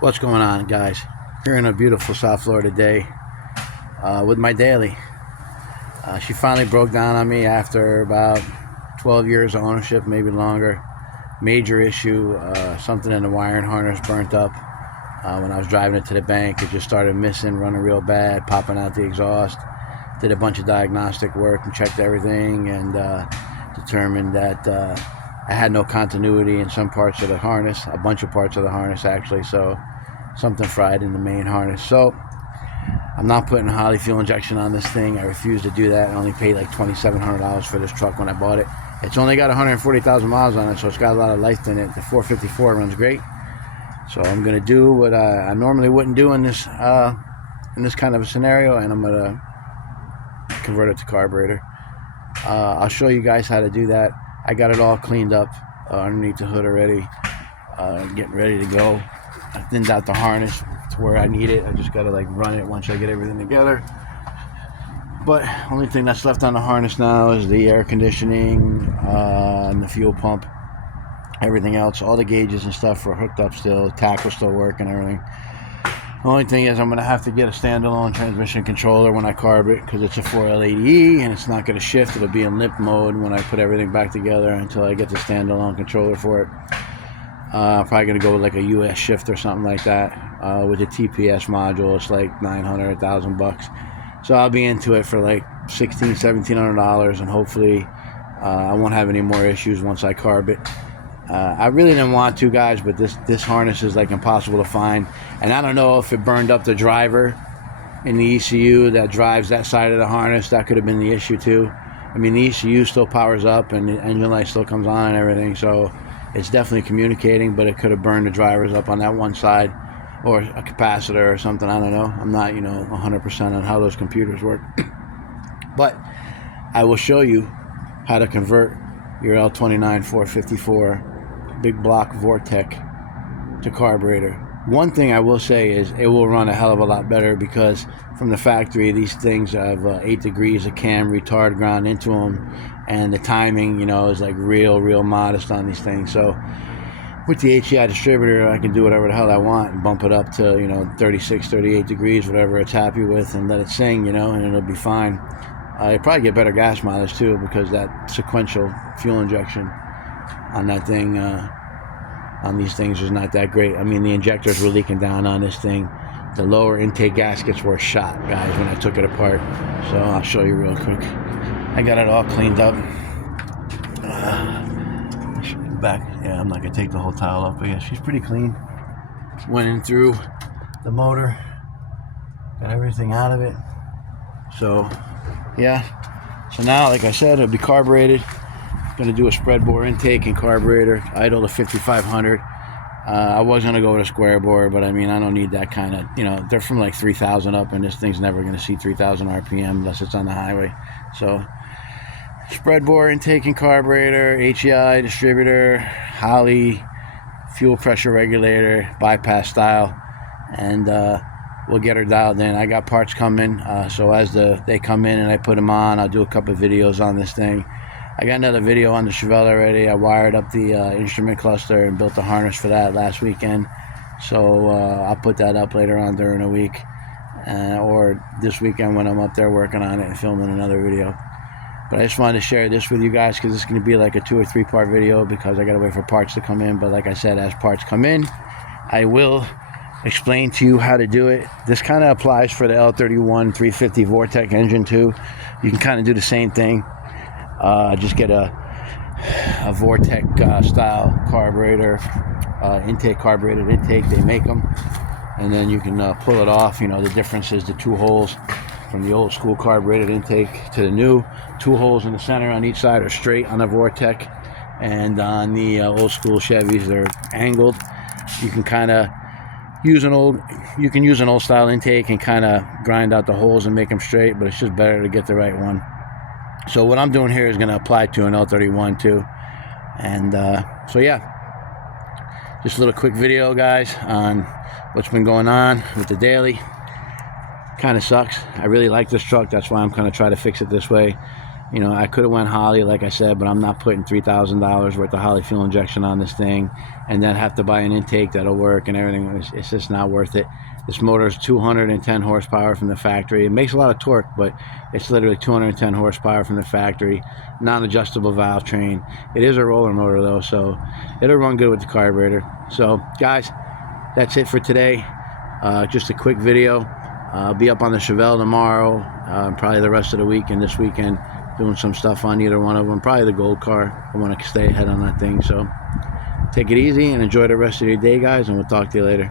What's going on, guys? Here in a beautiful South Florida day with my daily. She finally broke down on me after about 12 years of ownership, maybe longer. Major issue, something in the wiring harness burnt up. When I was driving it to the bank, it just started missing, running real bad, popping out the exhaust. Did a bunch of diagnostic work and checked everything, and determined that I had no continuity in some parts of the harness, a bunch of parts of the harness actually, so something fried in the main harness. So I'm not putting a Holley fuel injection on this thing. I refuse to do that. I only paid like $2,700 for this truck when I bought it. It's only got 140,000 miles on it, so it's got a lot of life in it. The 454 runs great. So I'm gonna do what I normally wouldn't do in this kind of a scenario, and I'm gonna convert it to carburetor. I'll show you guys how to do that. I got it all cleaned up underneath the hood already, getting ready to go. I thinned out the harness to where I need it. I just gotta like run it once I get everything together. But only thing that's left on the harness now is the air conditioning and the fuel pump. Everything else, all the gauges and stuff are hooked up still. Tackle still working, everything. The only thing is I'm going to have to get a standalone transmission controller when I carb it, because it's a 4L80E and it's not going to shift. It'll be in limp mode when I put everything back together until I get the standalone controller for it. I'm probably going to go with like a US shift or something like that with the TPS module. It's like $900, $1,000. So I'll be into it for like $1,600, $1,700, and hopefully I won't have any more issues once I carb it. I really didn't want to, guys, but this harness is like impossible to find, and I don't know if it burned up the driver in the ECU that drives that side of the harness. That could have been the issue too. I mean, the ECU still powers up and the engine light still comes on and everything, so it's definitely communicating, but it could have burned the drivers up on that one side, or a capacitor or something. I don't know. I'm not 100% on how those computers work. But I will show you how to convert your L29 454 big block vortec to carburetor. One thing I will say is it will run a hell of a lot better, because from the factory these things have 8 degrees of cam retard ground into them, and the timing is like real modest on these things. So with the HEI distributor I can do whatever the hell I want and bump it up to 36, 38 degrees, whatever it's happy with, and let it sing, and it'll be fine. You probably get better gas mileage too, because that sequential fuel injection on that thing, on these things, is not that great. I mean, the injectors were leaking down on this thing. The lower intake gaskets were shot, guys, when I took it apart. So I'll show you real quick. I got it all cleaned up. Back, yeah, I'm not gonna take the whole towel off, but yeah, she's pretty clean. Went in through the motor, got everything out of it. So yeah, so now, like I said, it'll be carbureted. Gonna do a spread bore intake and carburetor, idle to 5,500. I was gonna go with a square bore, but I mean, I don't need that kind of, they're from like 3,000 up, and this thing's never gonna see 3,000 RPM unless it's on the highway. So spread bore intake and carburetor, HEI distributor, Holley fuel pressure regulator, bypass style, and we'll get her dialed in. I got parts coming, so as they come in and I put them on, I'll do a couple of videos on this thing. I got another video on the Chevelle already. I wired up the instrument cluster and built the harness for that last weekend. So I'll put that up later on during the week, or this weekend when I'm up there working on it and filming another video. But I just wanted to share this with you guys, because it's going to be like a 2 or 3 part video, because I got to wait for parts to come in. But like I said, as parts come in, I will explain to you how to do it. This kind of applies for the L31 350 vortec engine too. You can kind of do the same thing. Just get a vortec style carburetor, carbureted intake. They make them, and then you can pull it off. The difference is the 2 holes from the old school carbureted intake to the new. 2 holes in the center on each side are straight on the vortec, and on the old school Chevys they're angled. You can kind of use an old style intake and kind of grind out the holes and make them straight, but it's just better to get the right one. So what I'm doing here is going to apply to an L31 too. And so yeah, just a little quick video, guys, on what's been going on with the daily. Kind of sucks. I really like this truck. That's why I'm kind of trying to fix it this way. You know, I could have went Holley, like I said, but I'm not putting $3,000 worth of Holley fuel injection on this thing and then have to buy an intake that'll work and everything. It's just not worth it. This motor is 210 horsepower from the factory. It makes a lot of torque, but it's literally 210 horsepower from the factory. Non-adjustable valve train. It is a roller motor though, so it'll run good with the carburetor. So guys, that's it for today. Just a quick video. I'll be up on the Chevelle tomorrow, probably the rest of the week and this weekend, doing some stuff on either one of them. Probably the gold car. I want to stay ahead on that thing. So take it easy and enjoy the rest of your day, guys, and we'll talk to you later.